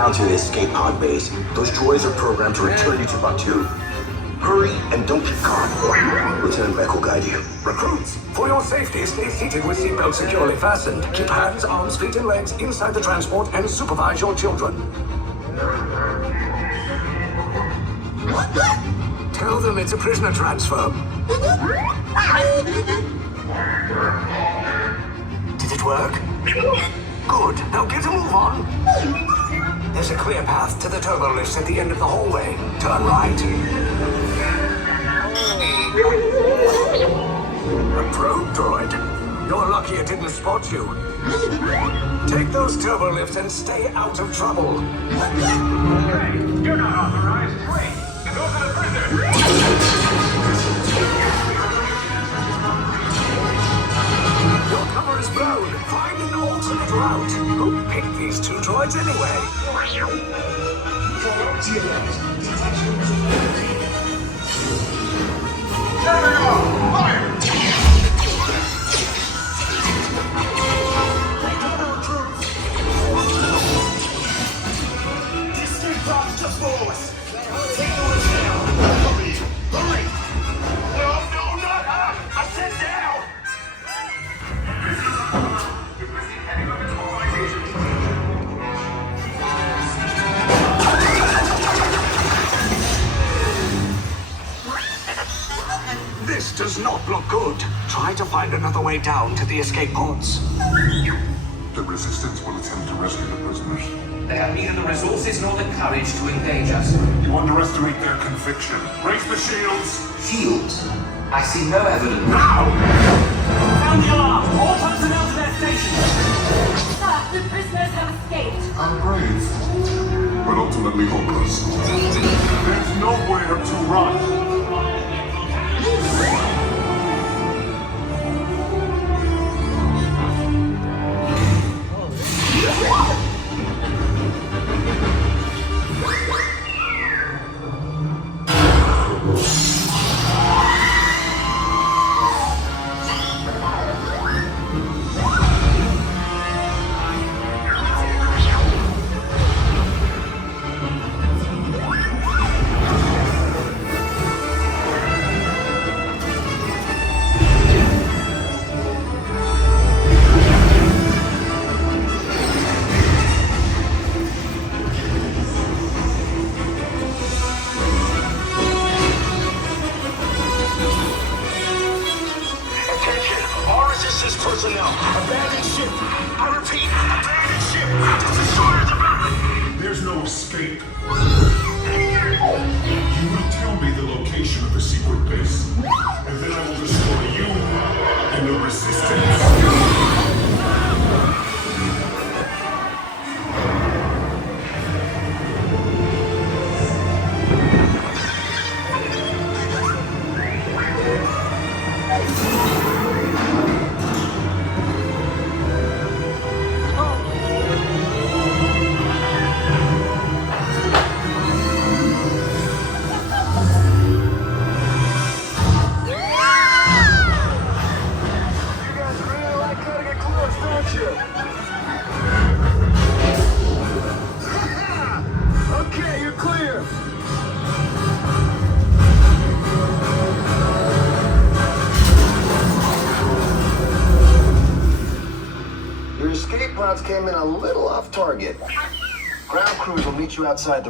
down to the escape pod base. Those droids are programmed to return you to Batu. Hurry and don't get caught. Lieutenant Beck will guide you. Recruits, for your safety, stay seated with seatbelts securely fastened. Keep hands, arms, feet, and legs inside the transport and supervise your children. Tell them it's a prisoner transfer. Did it work? Good. Now get a move on. There's a clear path to the turbo lifts at the end of the hallway. Turn right. A probe droid. You're lucky it didn't spot you. Take those turbo lifts and stay out of trouble. Hey, you're not authorized. Wait, those are the prisoners. Your cover is blown. Find an alternate route. Who picked these two droids anyway? There they are! Fire! The escape pod's just below us. Take the ones down. Hurry! Hurry! No, not up! I said down! This does not look good. Try to find another way down to the escape pods. The Resistance will attempt to rescue the prisoners. They have neither the resources nor the courage to engage us. You underestimate their conviction. Raise the shields! Shields? I see no evidence. Now! Sound the alarm! All personnel to their stations! Sir, the prisoners have escaped. I'm brave, but ultimately hopeless. There's nowhere to run. Personnel, abandoned ship. I repeat, abandoned ship. Destroyer the back. There's no escape. You will tell me the location of the secret base, and then I will destroy you and the Resistance. Okay, you're clear. Your escape pods came in a little off target. Ground crews will meet you outside the